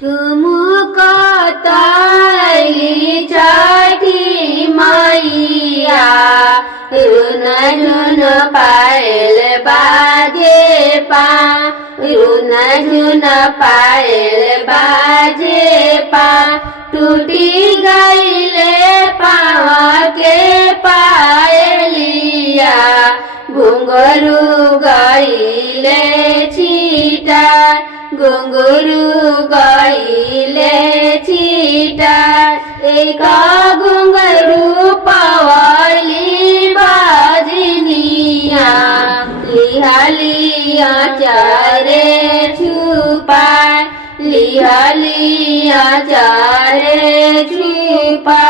ठुमुक तैली छठी मैया रुन झुन पायल बाजे पा रुन झुन पायल बाजे पा टूटी गईले पाँव के पायलिया घुंघरू गईले छीटा घुंघरू गईले छीटा एक घुंघरू पवली बाजनिया लिहालिया चारे छुपा लिहालिया चारे छुपा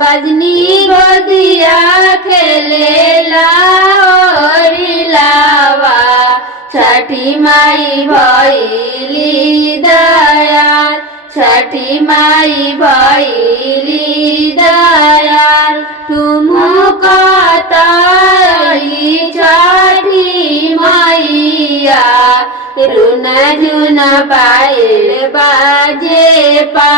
बजनी गोदिया खेले लावा छठी माई भैली दयाल छठी माई भैली दयाल ठुमुक तैली छठी मैया रुन झुन पायल बाजे पा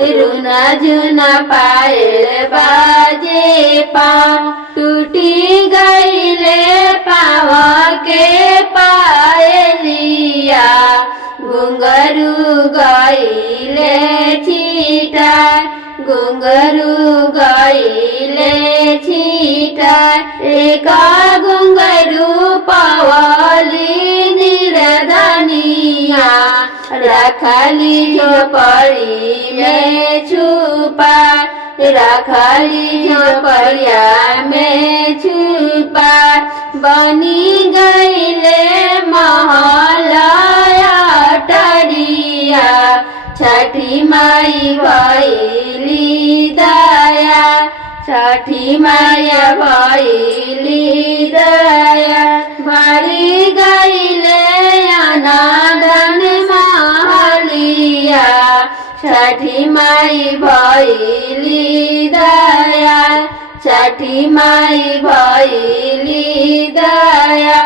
रुन झुन पायल बाजे पा टूटी गईले पाँव के पायलिया घुंघरू गईले छीटा घुंघरू गईले छीटा एक घुंघरू पवली निर्धनिया रखली झोपड़ी में छुपा रखली झोपड़िया में छुपा बनी गईले महलया टरिया छठी माई भैली दया छठी माया भैली दया भरी गईले अनादन महलिया छठी माई भैली दया छठी माई भैली दया।